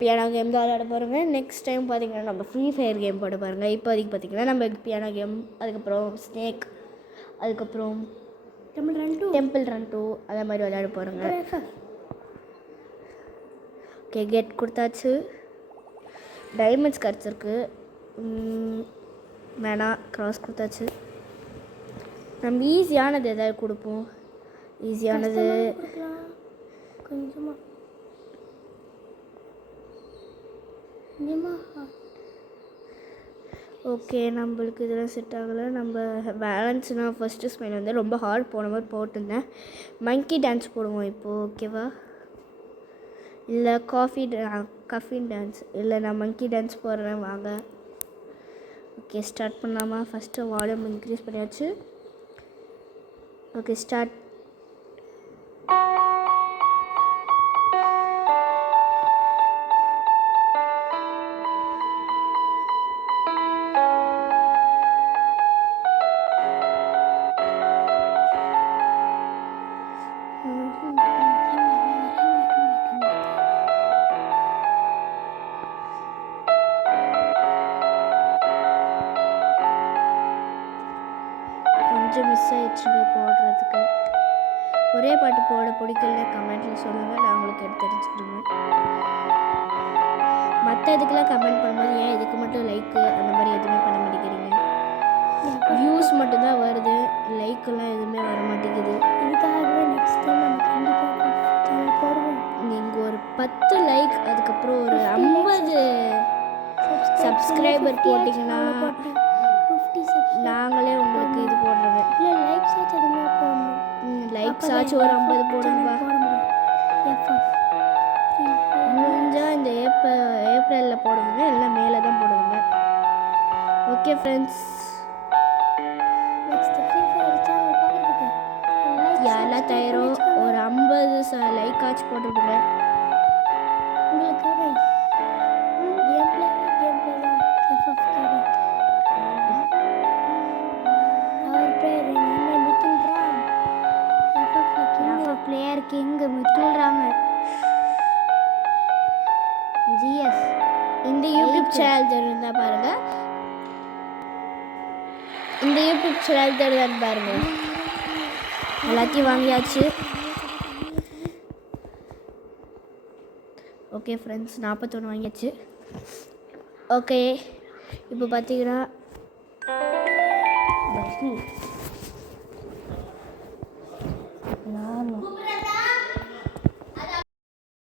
Piano game தான் விளையாட போகிறோங்க. நெக்ஸ்ட் டைம் பார்த்திங்கன்னா நம்ம ஃப்ரீ ஃபயர் கேம் போட பாருங்கள். இப்போதைக்கு பார்த்திங்கன்னா நம்ம பியானோ கேம், அதுக்கப்புறம் ஸ்னேக், அதுக்கப்புறம் டெம்பிள் ரன் 2 அதே மாதிரி விளையாட போகிறோங்க. ஓகே, கெட் கொடுத்தாச்சு. டைமண்ட்ஸ் கிடச்சிருக்கு. வேணாம், க்ராஸ் கொடுத்தாச்சு. நம்ம ஈஸியானது எதாவது கொடுப்போம். ஈஸியானது கொஞ்சமாக ஓகே, நம்மளுக்கு இதெல்லாம் செட் ஆகலை. நம்ம பேலன்ஸ்னால் ஃபஸ்ட்டு ஸ்மைல் வந்து ரொம்ப ஹார்ட் போன மாதிரி போட்டிருந்தேன். மங்கி டான்ஸ் போடுவோம் இப்போது, ஓகேவா? இல்லை கஃபின் டான்ஸ் இல்லை, நான் மங்கி டான்ஸ் போடுறேன் வாங்க. ஓகே, ஸ்டார்ட் பண்ணலாமா? ஃபஸ்ட்டு வால்யூம் இன்க்ரீஸ் பண்ணியாச்சு. Okay, start. கொஞ்சம் மிஸ் ஆகிடுச்சுங்க போடுறதுக்கு. ஒரே பாட்டு போட பிடிக்கல கமெண்ட்டில் சொல்லுங்கள், நான் உங்களுக்கு எடுத்து தெரிஞ்சுக்கிறேங்க. மற்ற இதுக்கெலாம் கமெண்ட் பண்ணும்போது ஏன் இதுக்கு மட்டும் லைக்கு அந்த மாதிரி எதுவுமே பண்ண மாட்டேங்கிறீங்க? வியூஸ் மட்டும்தான் வருது, லைக்கெல்லாம் எதுவுமே வர மாட்டேங்குது. இதுக்காகவே நெக்ஸ்ட் டைம் நம்ம கண்டிப்பாக போடுவோம். நீங்கள் ஒரு 10 லைக், அதுக்கப்புறம் ஒரு 50 சப்ஸ்கிரைபர் போட்டிங்கன்னா நாங்களே உங்களுக்கு இது போடுறோங்க. இல்லை, லைக்ஸ் ஆச்சு அதிகமாக போடணும். லைக்ஸ் ஆச்சு ஒரு 50 போடுங்க. முடிஞ்சால் இந்த ஏப்ரலில் போடுவாங்க, எல்லாம் மேலே தான் போடுவாங்க. ஓகே ஃப்ரெண்ட்ஸ், யாரெல்லாம் தயாரோ ஒரு 50 லைக் ஆச்சு போட்டுவிடுங்க. உங்களுக்காக பிளேயர் கிங் மித்துல் ராம் ஜிஎஸ். இந்த யூடியூப் சேனல் தெரியுதா பாருங்க, இந்த யூடியூப் சேனல் தெரியுதான்னு பாருங்க. எல்லாத்தையும் வாங்கியாச்சு. ஓகே ஃப்ரெண்ட்ஸ், 41 வாங்கியாச்சு. ஓகே, இப்போ பார்த்தீங்கன்னா